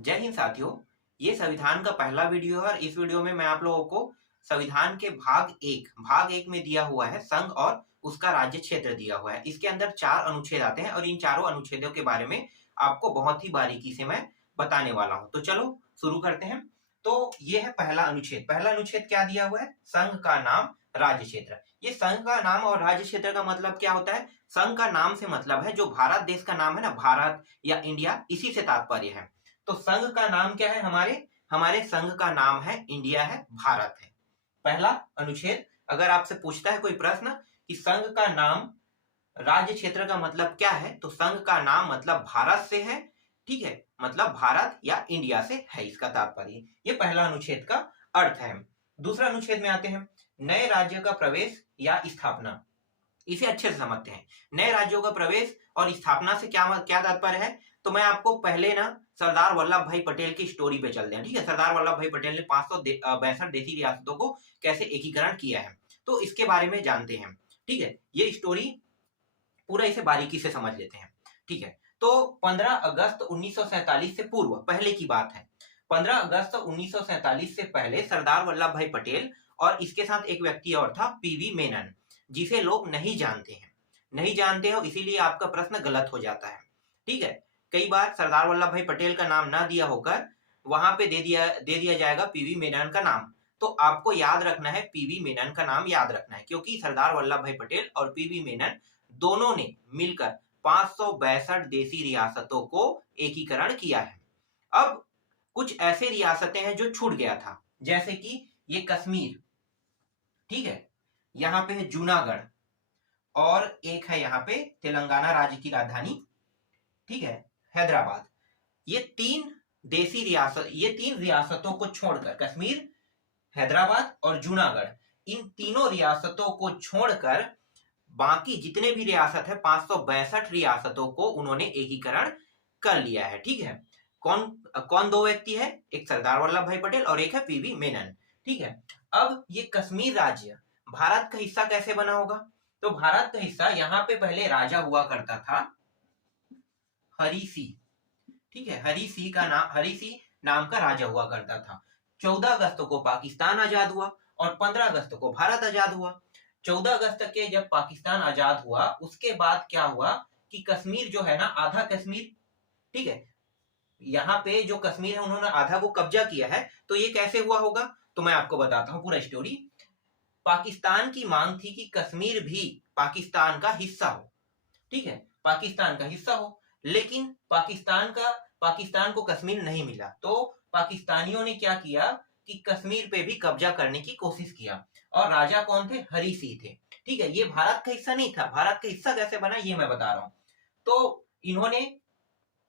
जय हिंद साथियों। ये संविधान का पहला वीडियो है और इस वीडियो में मैं आप लोगों को संविधान के भाग एक में दिया हुआ है संघ और उसका राज्य क्षेत्र दिया हुआ है। इसके अंदर 4 अनुच्छेद आते हैं और इन चारों अनुच्छेदों के बारे में आपको बहुत ही बारीकी से मैं बताने वाला हूं। तो चलो शुरू करते हैं। तो ये है पहला अनुच्छेद। पहला अनुच्छेद क्या दिया हुआ है? संघ का नाम, राज्य क्षेत्र। ये संघ का नाम और राज्य क्षेत्र का मतलब क्या होता है? संघ का नाम से मतलब है जो भारत देश का नाम है ना, भारत या इंडिया, इसी से तात्पर्य है। तो संघ का नाम क्या है? हमारे हमारे संघ का नाम है इंडिया, है भारत है। पहला अनुच्छेद। अगर आपसे पूछता है कोई प्रश्न कि संघ का नाम, राज्य क्षेत्र का मतलब क्या है, तो संघ का नाम मतलब भारत से है। ठीक है, मतलब भारत या इंडिया से है, इसका तात्पर्य। ये पहला अनुच्छेद का अर्थ है। दूसरा अनुच्छेद में आते हैं। नए राज्य का प्रवेश या स्थापना। इसे अच्छे से समझते हैं। नए राज्यों का प्रवेश और स्थापना से क्या क्या तात्पर्य है? तो मैं आपको पहले ना सरदार वल्लभ भाई पटेल की स्टोरी पे चलते हैं। ठीक है, सरदार वल्लभ भाई पटेल ने 562 देशी रियासतों को कैसे एकीकरण किया है, तो इसके बारे में जानते हैं। ठीक है, ये स्टोरी पूरा इसे बारीकी से समझ लेते हैं। ठीक है, तो 15 अगस्त 1947 से पूर्व, पहले की बात है। 15 अगस्त 1947 से पहले सरदार वल्लभ भाई पटेल और इसके साथ एक व्यक्ति और था, पीवी मेनन, जिसे लोग नहीं जानते हैं। नहीं जानते हो इसीलिए आपका प्रश्न गलत हो जाता है। ठीक है, कई बार सरदार वल्लभ भाई पटेल का नाम ना दिया होकर वहां पे दे दिया जाएगा पीवी मेनन का नाम। तो आपको याद रखना है, पीवी मेनन का नाम याद रखना है, क्योंकि सरदार वल्लभ भाई पटेल और पीवी मेनन दोनों ने मिलकर 562 देशी रियासतों को एकीकरण किया है। अब कुछ ऐसे रियासतें हैं जो छूट गया था, जैसे कि ये कश्मीर, ठीक है, यहाँ पे है जूनागढ़, और एक है यहाँ पे तेलंगाना राज्य की राजधानी, ठीक है, हैदराबाद। ये तीन रियासतों को छोड़कर, कश्मीर, हैदराबाद और जूनागढ़, इन तीनों रियासतों को छोड़कर बाकी जितने भी रियासत है, 562 रियासतों को उन्होंने एकीकरण कर लिया है। ठीक है, कौन कौन दो व्यक्ति है? एक सरदार वल्लभ भाई पटेल और एक है पीवी मेनन। ठीक है, अब ये कश्मीर राज्य भारत का हिस्सा कैसे बना होगा? तो भारत का हिस्सा, यहाँ पे पहले राजा हुआ करता था हरी सिंह। ठीक है, हरी सिंह नाम का राजा हुआ करता था। 14 अगस्त को पाकिस्तान आजाद हुआ और 15 अगस्त को भारत आजाद हुआ। 14 अगस्त के जब पाकिस्तान आजाद हुआ, उसके बाद क्या हुआ कि कश्मीर जो है ना, आधा कश्मीर, ठीक है, यहाँ पे जो कश्मीर है उन्होंने आधा को कब्जा किया है। तो ये कैसे हुआ होगा? तो मैं आपको बताता हूँ पूरा स्टोरी। पाकिस्तान की मांग थी कि कश्मीर भी पाकिस्तान का हिस्सा हो। ठीक है, पाकिस्तान का हिस्सा हो, लेकिन पाकिस्तान को कश्मीर नहीं मिला। तो पाकिस्तानियों ने क्या किया कि कश्मीर पे भी कब्जा करने की कोशिश किया, और राजा कौन थे? हरी सिंह थे। ठीक है, ये भारत का हिस्सा नहीं था। भारत का हिस्सा कैसे बना ये मैं बता रहा हूं। तो इन्होंने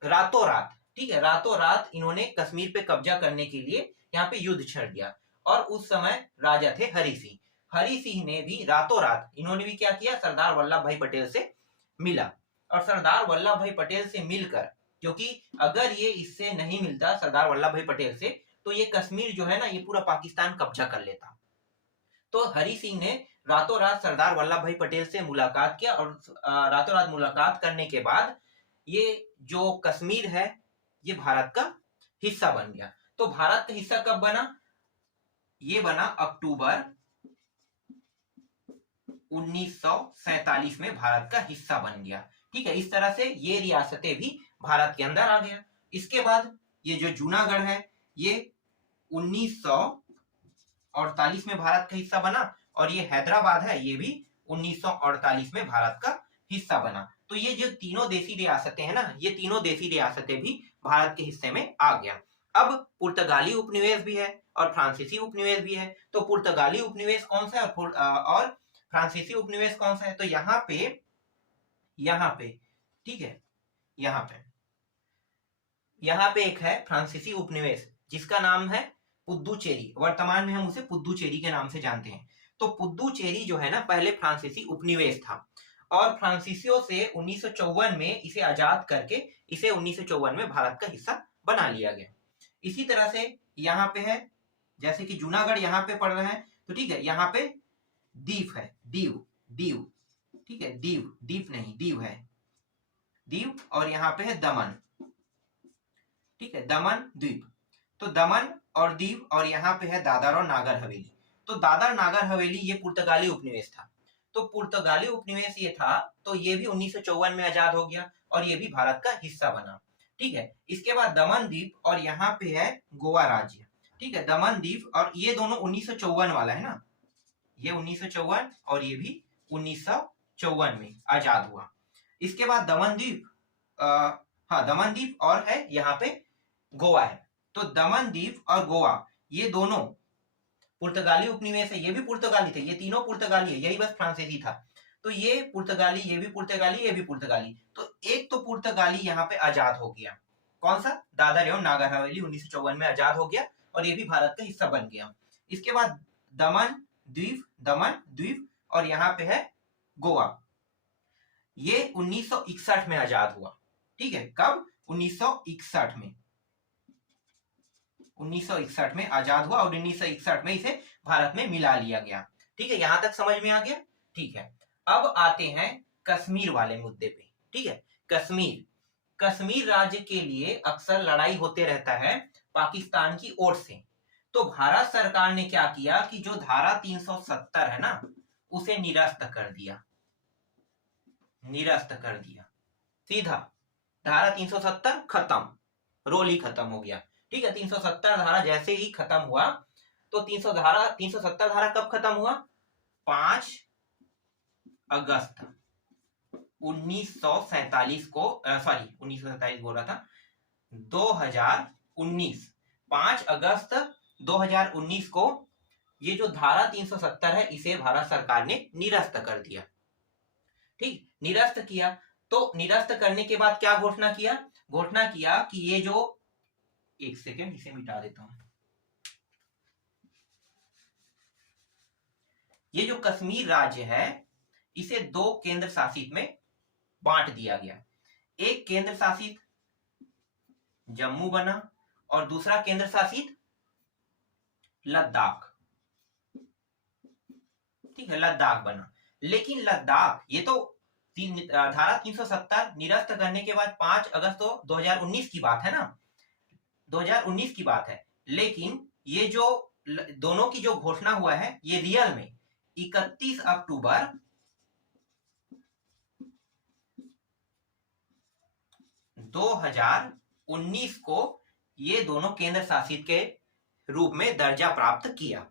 रातों रात, ठीक है, रातों रात इन्होंने कश्मीर पे कब्जा करने के लिए यहाँ पे युद्ध छेड़ दिया, और उस समय राजा थे हरी सिंह। हरी सिंह ने भी रातों रात, इन्होंने भी क्या किया, सरदार वल्लभ भाई पटेल से मिला, और सरदार वल्लभ भाई पटेल से मिलकर, क्योंकि अगर ये इससे नहीं मिलता सरदार वल्लभ भाई पटेल से, तो ये कश्मीर जो है ना, ये पूरा पाकिस्तान कब्जा कर लेता। तो हरी सिंह ने रातों रात सरदार वल्लभ भाई पटेल से मुलाकात किया, और रातों रात मुलाकात करने के बाद ये जो कश्मीर है ये भारत का हिस्सा बन गया। तो भारत का हिस्सा कब बना? ये बना अक्टूबर 1947 में भारत का हिस्सा बन गया। ठीक है, इस तरह से ये रियासतें भी भारत के अंदर आ गया। इसके बाद ये जो जूनागढ़ है ये 1948 में भारत का हिस्सा बना, और ये हैदराबाद है ये भी 1948 में भारत का हिस्सा बना। तो ये जो तीनों देशी रियासतें हैं ना, ये तीनों देशी रियासतें भी भारत के हिस्से में आ गया। अब पुर्तगाली उपनिवेश भी है और फ्रांसीसी उपनिवेश भी है। तो पुर्तगाली उपनिवेश कौन सा है और फ्रांसीसी उपनिवेश कौन सा है? तो यहाँ पे, ठीक है, यहाँ पे एक है फ्रांसीसी उपनिवेश जिसका नाम है पुद्दुचेरी। वर्तमान में हम उसे पुद्दुचेरी के नाम से जानते हैं। तो पुद्दुचेरी जो है ना, पहले फ्रांसीसी उपनिवेश था, और फ्रांसीसियों से 1954 में इसे आजाद करके इसे 1954 में भारत का हिस्सा बना लिया गया। इसी तरह से यहाँ पे है, जैसे कि जूनागढ़ यहाँ पे पड़ रहा है, तो ठीक है, यहाँ पे दीव है, दीव, ठीक है, दीव नहीं, दीव है, दीव, और यहाँ पे है दमन। ठीक है, दमन द्वीप। तो दमन और दीव और यहाँ पे है दादर और नागर हवेली। तो दादर नागर हवेली ये पुर्तगाली उपनिवेश था। तो पुर्तगाली उपनिवेश ये था, तो ये भी 1954 में आजाद हो गया और ये भी भारत का हिस्सा बना। ठीक है, इसके बाद दमन द्वीप और यहाँ पे है गोवा राज्य। ठीक है, दमन द्वीप और ये दोनों 1954 वाला है ना, ये 1954 और ये भी 1954 में आजाद हुआ। इसके बाद दमन द्वीप, हाँ दमन द्वीप और है यहाँ पे गोवा है। तो दमन द्वीप और गोवा ये दोनों पुर्तगाली उपनिवेश है, ये भी पुर्तगाली थे, ये तीनों पुर्तगाली है, यही बस फ्रांसीसी था। तो ये पुर्तगाली, ये भी पुर्तगाली, ये भी पुर्तगाली। तो एक तो पुर्तगाली यहाँ पे आजाद हो गया, कौन सा, दादर एवं नागर हवेली 1954 में आजाद हो गया और ये भी भारत का हिस्सा बन गया। इसके बाद दमन द्वीप और यहाँ पे है गोवा, ये 1961 में आजाद हुआ। ठीक है, कब, 1961 में, 1961 में आजाद हुआ और 1961 में इसे भारत में मिला लिया गया। ठीक है, यहां तक समझ में आ गया। ठीक है, अब आते हैं कश्मीर वाले मुद्दे पे। ठीक है, कश्मीर राज्य के लिए अक्सर लड़ाई होते रहता है पाकिस्तान की ओर से। तो भारत सरकार ने क्या किया कि जो धारा 370 है ना, उसे निरस्त कर दिया, सीधा धारा 370 खत्म, रोल ही खत्म हो गया। ठीक है, 370 धारा जैसे ही खत्म हुआ, तो 370 धारा कब खत्म हुआ, 5 अगस्त 1947 को, सॉरी 1947 बोल रहा था, 2019, 5 अगस्त 2019 को ये जो धारा 370 है इसे भारत सरकार ने निरस्त कर दिया। ठीक, निरस्त किया। तो निरस्त करने के बाद क्या घोषणा किया कि ये जो, एक सेकेंड इसे मिटा देता हूं, ये जो कश्मीर राज्य है इसे 2 केंद्र शासित में बांट दिया गया। एक केंद्र शासित जम्मू बना और दूसरा केंद्र शासित लद्दाख। ठीक है, लद्दाख बना। लेकिन लद्दाख, ये तो धारा 370 निरस्त करने के बाद 5 अगस्त 2019 की बात है ना, 2019 की बात है। लेकिन ये जो दोनों की जो घोषणा हुआ है ये रियल में 31 अक्टूबर 2019 को ये दोनों केंद्र शासित के रूप में दर्जा प्राप्त किया।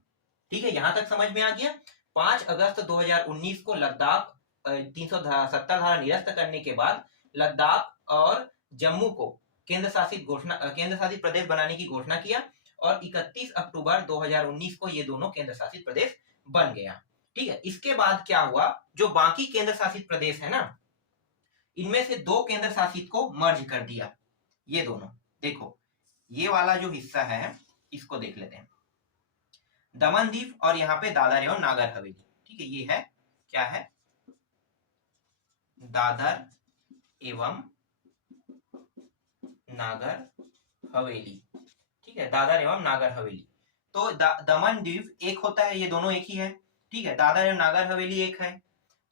ठीक है, यहां तक समझ में आ गया। 5 अगस्त 2019 को लद्दाख 370 धारा निरस्त करने के बाद लद्दाख और जम्मू को केंद्र शासित प्रदेश बनाने की घोषणा किया और 31 अक्टूबर 2019 को ये दोनों केंद्र शासित प्रदेश बन गया। ठीक है, इसके बाद क्या हुआ, जो बाकी केंद्र शासित प्रदेश है ना, इनमें से 2 केंद्र शासित को मर्ज कर दिया। ये दोनों देखो, ये वाला जो हिस्सा है इसको देख लेते हैं, दमन द्वीप और यहाँ पे दादर एवं नागर हवेली। ठीक है, ये है, क्या है, दादर एवं नागर हवेली। ठीक है, दादर एवं नागर हवेली। तो दमन द्वीप एक होता है, ये दोनों एक ही है। ठीक है, दादर एवं नागर हवेली एक है।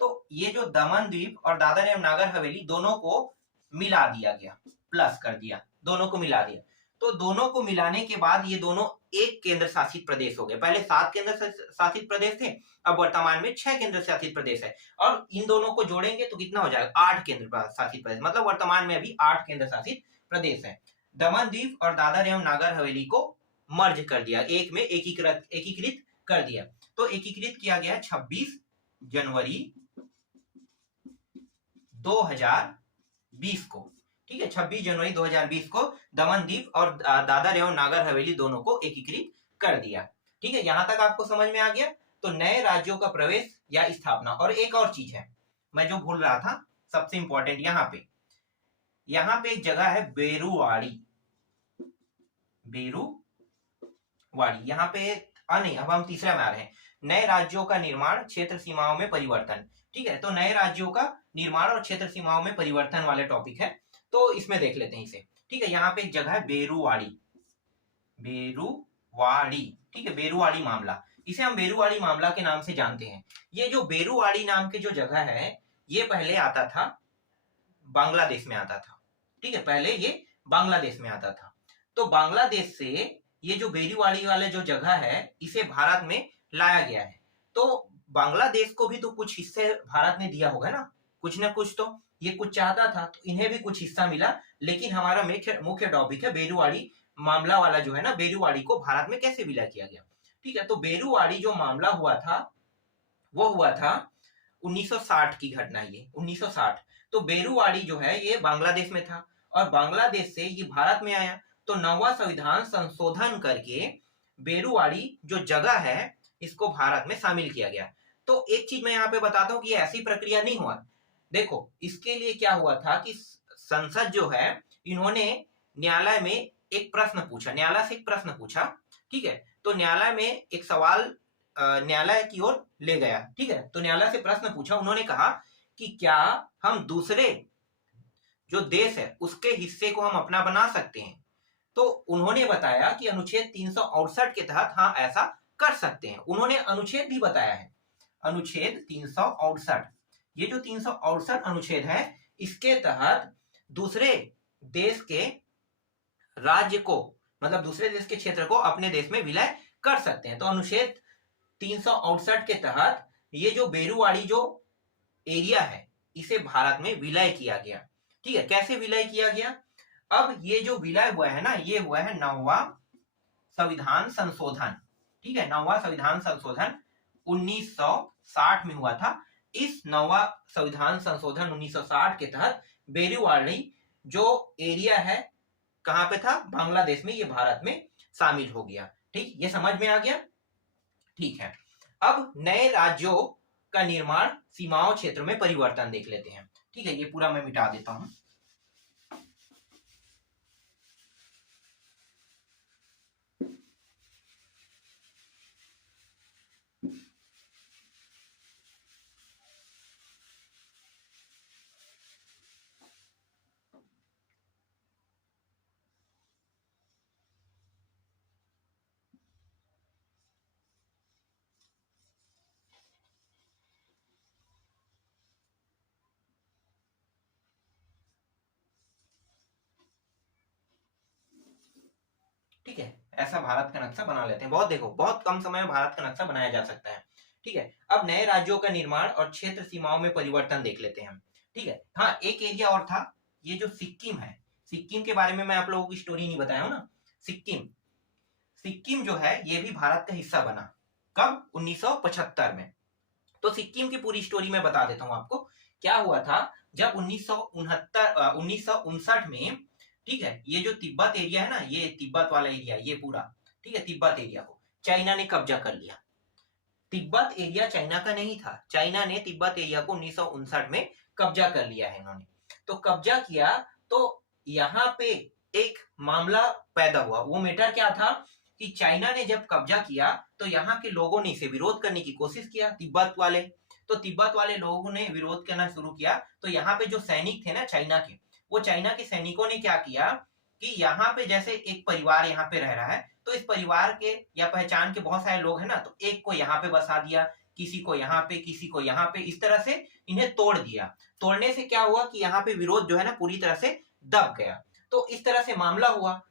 तो ये जो दमन द्वीप और दादर एवं नागर हवेली दोनों को मिला दिया गया, प्लस कर दिया, दोनों को मिला दिया। तो दोनों को मिलाने के बाद ये दोनों एक केंद्र शासित प्रदेश हो गए। पहले 7 केंद्र शासित प्रदेश थे, अब वर्तमान में 6 केंद्र शासित प्रदेश है। और इन दोनों को जोड़ेंगे तो कितना हो जाएगा, 8 केंद्र शासित प्रदेश, मतलब वर्तमान में अभी 8 केंद्र शासित प्रदेश है। दमन द्वीप और दादर एवं नागर हवेली को मर्ज कर दिया, एक में एकीकृत कर दिया। तो एकीकृत किया गया 26 जनवरी 2020 को। ठीक है, 26 जनवरी 2020 को दमन द्वीप और दादर एवं नागर हवेली दोनों को एकीकृत कर दिया। ठीक है, यहां तक आपको समझ में आ गया। तो नए राज्यों का प्रवेश या स्थापना। और एक और चीज है मैं जो भूल रहा था, सबसे इंपॉर्टेंट, यहाँ पे एक जगह है बेरुवाड़ी, यहाँ पे नहीं, अब हम तीसरा में आ रहे हैं, नए राज्यों का निर्माण, क्षेत्र सीमाओं में परिवर्तन। ठीक है, तो नए राज्यों का निर्माण और क्षेत्र सीमाओं में परिवर्तन वाले टॉपिक है, तो इसमें देख लेते हैं इसे। ठीक है, यहाँ पे एक जगह है बेरुवाड़ी। ठीक है, बेरुवाड़ी मामला, इसे हम बेरुवाड़ी मामला के नाम से जानते हैं। ये जो बेरुवाड़ी नाम के जो जगह है, ये पहले आता था बांग्लादेश में आता था। ठीक है, पहले ये बांग्लादेश में आता था। तो बांग्लादेश से ये जो बेरीवाड़ी वाले जो जगह है इसे भारत में लाया गया है। तो बांग्लादेश को भी तो कुछ हिस्से भारत ने दिया होगा ना, कुछ ना कुछ तो ये कुछ चाहता था, तो इन्हें भी कुछ हिस्सा मिला। लेकिन हमारा मुख्य टॉपिक है बेरूवाड़ी मामला वाला जो है ना, बेरूवाड़ी को भारत में कैसे विलय किया गया। ठीक है, तो बेरूवाड़ी जो मामला हुआ था वो हुआ था 1960 की घटना, ये 1960। तो बेरूवाड़ी जो है ये बांग्लादेश में था और बांग्लादेश से ये भारत में आया। तो 9वां संविधान संशोधन करके बेरूवाड़ी जो जगह है इसको भारत में शामिल किया गया। तो एक चीज मैं यहाँ पे बताता हूँ कि ऐसी प्रक्रिया नहीं हुआ। देखो इसके लिए क्या हुआ था कि संसद जो है इन्होंने न्यायालय में एक प्रश्न पूछा, न्यायालय से एक प्रश्न पूछा। ठीक है, तो न्यायालय में एक सवाल न्यायालय की ओर ले गया। ठीक है, तो न्यायालय से प्रश्न पूछा, उन्होंने कहा कि क्या हम दूसरे जो देश है उसके हिस्से को हम अपना बना सकते हैं। तो उन्होंने बताया कि अनुच्छेद 368 के तहत हाँ ऐसा कर सकते हैं। उन्होंने अनुच्छेद भी बताया है, अनुच्छेद 368। ये जो 368 अनुच्छेद है इसके तहत दूसरे देश के राज्य को, मतलब दूसरे देश के क्षेत्र को अपने देश में विलय कर सकते हैं। तो अनुच्छेद 368 के तहत ये जो बेरूवाड़ी जो एरिया है इसे भारत में विलय किया गया। ठीक है, कैसे विलय किया गया। अब ये जो विलय हुआ है ना, ये हुआ है 9वां संविधान संशोधन। ठीक है, 9वां संविधान संशोधन 1960 में हुआ था। इस 9वां संविधान संशोधन 1960 के तहत बेरूवाड़ी जो एरिया है कहां पे था, बांग्लादेश में, ये भारत में शामिल हो गया। ठीक, ये समझ में आ गया। ठीक है, अब नए राज्यों का निर्माण, सीमाओं क्षेत्र में परिवर्तन देख लेते हैं। ठीक है, ये पूरा मैं मिटा देता हूं। ठीक है, ऐसा भारत का नक्शा बना लेते हैं। बहुत देखो, बहुत कम समय में भारत का नक्शा बनाया जा सकता है। ठीक है, अब नए राज्यों का निर्माण और क्षेत्र सीमाओं में परिवर्तन देख लेते हैं हम। ठीक है, हाँ एक एरिया और था, ये जो सिक्किम है, सिक्किम के बारे में मैं आप लोगों की स्टोरी नहीं बताया हूं ना। सिक्किम, सिक्किम जो है ये भी भारत का हिस्सा बना, कब, 1975 में। तो सिक्किम की पूरी स्टोरी मैं बता देता हूं आपको। क्या हुआ था जब 1959 में, ठीक है, ये जो तिब्बत एरिया है ना, ये तिब्बत वाला एरिया, ये पूरा, ठीक है, तिब्बत एरिया को चाइना ने कब्जा कर लिया। तिब्बत एरिया चाइना का नहीं था, चाइना ने तिब्बत एरिया को 1959 में कब्जा कर लिया है इन्होंने। तो कब्जा किया तो यहाँ पे एक मामला पैदा हुआ। वो मैटर क्या था कि चाइना ने जब कब्जा किया तो यहाँ के लोगों ने इसे विरोध करने की कोशिश किया, तिब्बत वाले। तो तिब्बत वाले लोगों ने विरोध करना शुरू किया। तो यहाँ पे जो सैनिक थे ना चाइना के, वो चाइना के सैनिकों ने क्या किया कि यहाँ पे जैसे एक परिवार यहाँ पे रह रहा है, तो इस परिवार के या पहचान के बहुत सारे लोग हैं ना, तो एक को यहाँ पे बसा दिया, किसी को यहाँ पे, किसी को यहाँ पे, इस तरह से इन्हें तोड़ दिया। तोड़ने से क्या हुआ कि यहाँ पे विरोध जो है ना पूरी तरह से दब गया। तो इस तरह से मामला हुआ।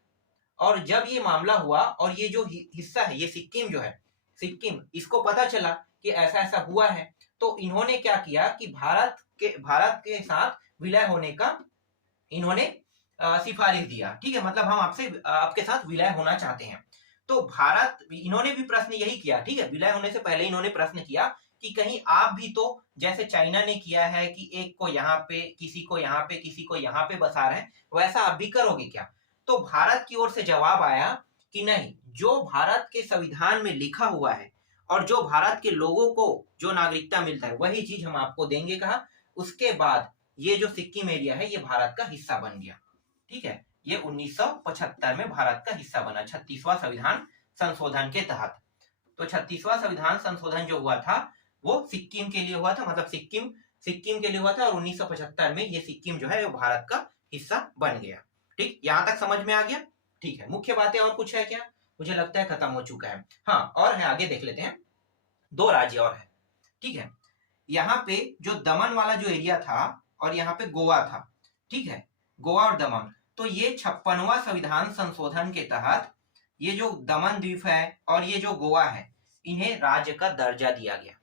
और जब ये मामला हुआ और ये जो हिस्सा है, ये सिक्किम जो है, सिक्किम, इसको पता चला कि ऐसा ऐसा हुआ है, तो इन्होंने क्या किया कि भारत के साथ विलय होने का इन्होंने सिफारिश दिया। ठीक है, मतलब हम आपसे आपके साथ विलय होना चाहते हैं। तो भारत, इन्होंने भी प्रश्न यही किया। ठीक है, विलय होने से पहले इन्होंने प्रश्न किया कि कहीं आप भी तो जैसे चाइना ने किया है कि एक को यहाँ पे, किसी को यहाँ पे, किसी को यहाँ पे बसा रहे हैं, वैसा आप भी करोगे क्या। तो भारत की ओर से जवाब आया कि नहीं, जो भारत के संविधान में लिखा हुआ है और जो भारत के लोगों को जो नागरिकता मिलता है वही चीज हम आपको देंगे, कहा। उसके बाद ये जो सिक्किम एरिया है ये भारत का हिस्सा बन गया। ठीक है, ये 1975 में भारत का हिस्सा बना 36वां संविधान संशोधन के तहत। तो 36वां संविधान संशोधन जो हुआ था वो सिक्किम के लिए हुआ था, मतलब सिक्किम के लिए हुआ था, और 1975 में ये सिक्किम जो है वो भारत का हिस्सा बन गया। ठीक, यहां तक समझ में आ गया। ठीक है, मुख्य बातें और कुछ है क्या, मुझे लगता है खत्म हो चुका है। हाँ, और है, आगे देख लेते हैं। 2 राज्य और है। ठीक है, यहाँ पे जो दमन वाला जो एरिया था और यहाँ पे गोवा था। ठीक है, गोवा और दमन, तो ये 56वां संविधान संशोधन के तहत ये जो दमन द्वीप है और ये जो गोवा है, इन्हें राज्य का दर्जा दिया गया।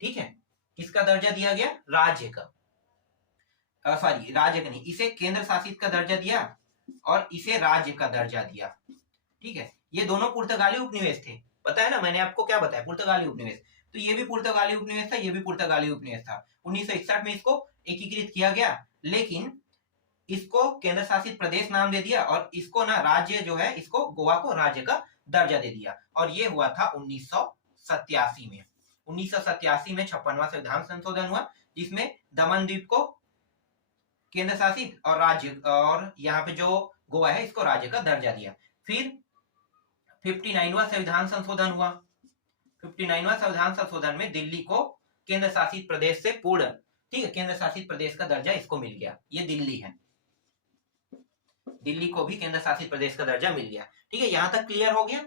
ठीक है, किसका दर्जा दिया गया? राज्य का, सॉरी राज्य का नहीं, इसे केंद्र शासित का दर्जा दिया और इसे राज्य का दर्जा दिया। ठीक है, ये दोनों पुर्तगाली उपनिवेश थे, पता है ना, मैंने आपको क्या बताया, पुर्तगाली उपनिवेश। तो ये भी पुर्तगाली उपनिवेश था, ये भी पुर्तगाली उपनिवेश था। 1961 में इसको एकीकृत किया गया, लेकिन इसको केंद्र शासित प्रदेश नाम दे दिया और इसको ना राज्य जो है, इसको गोवा को राज्य का दर्जा दे दिया। और ये हुआ था 1987 में। 1987 में 56वां संविधान संशोधन हुआ, जिसमें दमन द्वीप को केंद्र शासित और राज्य, और यहाँ पे जो गोवा है इसको राज्य का दर्जा दिया। फिर 59वां संविधान संशोधन हुआ। 59वां संविधान संशोधन में दिल्ली को केंद्र शासित प्रदेश से पूर्ण, ठीक है, केंद्र शासित प्रदेश का दर्जा इसको मिल गया। ये दिल्ली है, दिल्ली को भी केंद्र शासित प्रदेश का दर्जा मिल गया। ठीक है, यहां तक क्लियर हो गया।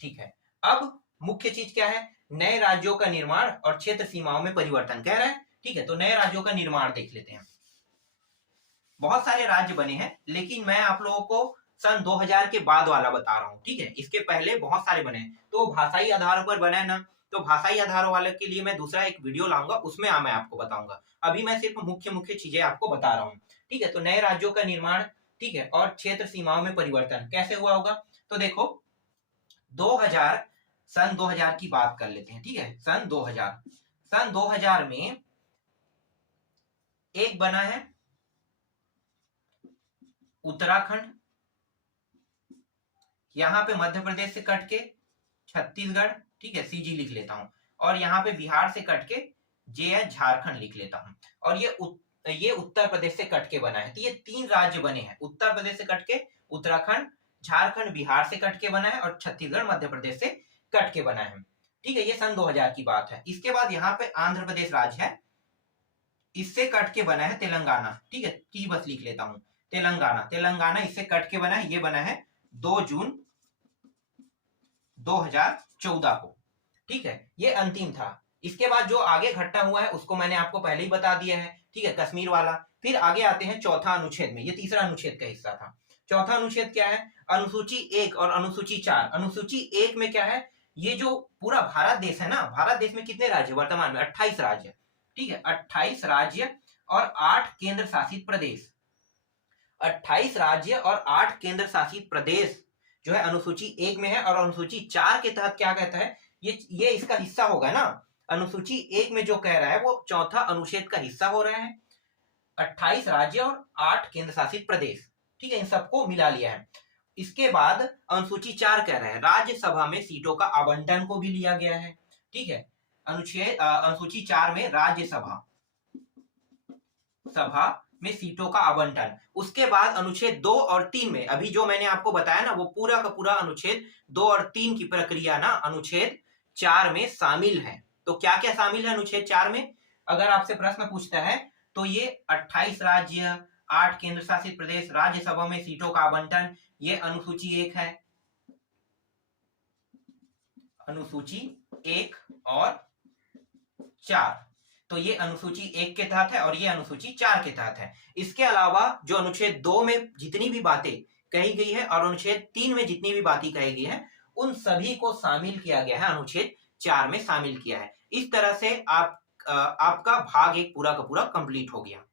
ठीक है, अब मुख्य चीज क्या है? नए राज्यों का निर्माण और क्षेत्र सीमाओं में परिवर्तन कह रहा है। ठीक है, तो नए राज्यों का निर्माण देख लेते हैं। बहुत सारे राज्य बने हैं, लेकिन मैं आप लोगों को सन 2000 के बाद वाला बता रहा हूँ। ठीक है, इसके पहले बहुत सारे बने हैं, तो भाषाई आधारों पर बना है ना, तो भाषाई आधारों वाले के लिए मैं दूसरा एक वीडियो लाऊंगा, उसमें मैं आपको बताऊंगा। अभी मैं सिर्फ मुख्य मुख्य चीजें आपको बता रहा हूँ। ठीक है, तो नए राज्यों का निर्माण, ठीक है, और क्षेत्र सीमाओं में परिवर्तन कैसे हुआ होगा? तो देखो 2000, सन 2000 की बात कर लेते हैं। ठीक है, सन 2000 में एक बना है उत्तराखंड, यहां पे मध्य प्रदेश से कट के छत्तीसगढ़, ठीक है, सीजी लिख लेता हूं, और यहाँ पे बिहार से कट के जे है झारखंड लिख लेता हूं, और ये उत्तर प्रदेश से कट के बना है। तो ये 3 राज्य बने हैं, उत्तर प्रदेश से कट के उत्तराखंड, झारखंड बिहार से कट के बना है, और छत्तीसगढ़ मध्य प्रदेश से कट के बना है। ठीक है, ये सन 2000 की बात है। इसके बाद यहाँ पे आंध्र प्रदेश राज्य है, इससे कट के बना है तेलंगाना। ठीक है, टी बस लिख लेता हूं, तेलंगाना इससे कट के बना है, ये बना है 2 जून 2014 को। ठीक है, ये अंतिम था। इसके बाद जो आगे घटना हुआ है उसको मैंने आपको पहले ही बता दिया है। ठीक है, कश्मीर वाला। फिर आगे आते हैं चौथा अनुच्छेद में, ये तीसरा अनुच्छेद का हिस्सा था। चौथा अनुच्छेद क्या है? अनुसूची 1 और अनुसूची 4। अनुसूची 1 में क्या है? ये जो पूरा भारत देश है ना, भारत देश में कितने राज्य वर्तमान में? 28 राज्य। ठीक है, 28 राज्य और 8 केंद्र शासित प्रदेश। 28 राज्य और 8 केंद्र शासित प्रदेश जो है अनुसूची 1 में है, और अनुसूची 4 के तहत क्या कहता है? ये इसका हिस्सा होगा ना। अनुसूची 1 में जो कह रहा है वो चौथा अनुच्छेद का हिस्सा हो रहा है। 28 राज्य और 8 केंद्र शासित प्रदेश, ठीक है, इन सबको मिला लिया है। इसके बाद अनुसूची 4 कह रहा है राज्यसभा में सीटों का आवंटन को भी लिया गया है। ठीक है, अनुसूची 4 में राज्यसभा में सीटों का आवंटन। उसके बाद अनुच्छेद 2 और 3 में, अभी जो मैंने आपको बताया ना, वो पूरा का पूरा अनुच्छेद 2 और 3 की प्रक्रिया ना अनुच्छेद 4 में शामिल है। तो क्या क्या शामिल है अनुच्छेद 4 में? अगर आपसे प्रश्न पूछता है तो ये 28 राज्य, 8 केंद्र शासित प्रदेश, राज्यसभा में सीटों का आवंटन, ये अनुसूची 1 है। अनुसूची 1 और 4, तो ये अनुसूची 1 के तहत है और ये अनुसूची 4 के तहत है। इसके अलावा जो अनुच्छेद 2 में जितनी भी बातें कही गई है और अनुच्छेद 3 में जितनी भी बातें कही गई है, उन सभी को शामिल किया गया है, अनुच्छेद 4 में शामिल किया है। इस तरह से आपका भाग 1 पूरा का पूरा कंप्लीट हो गया।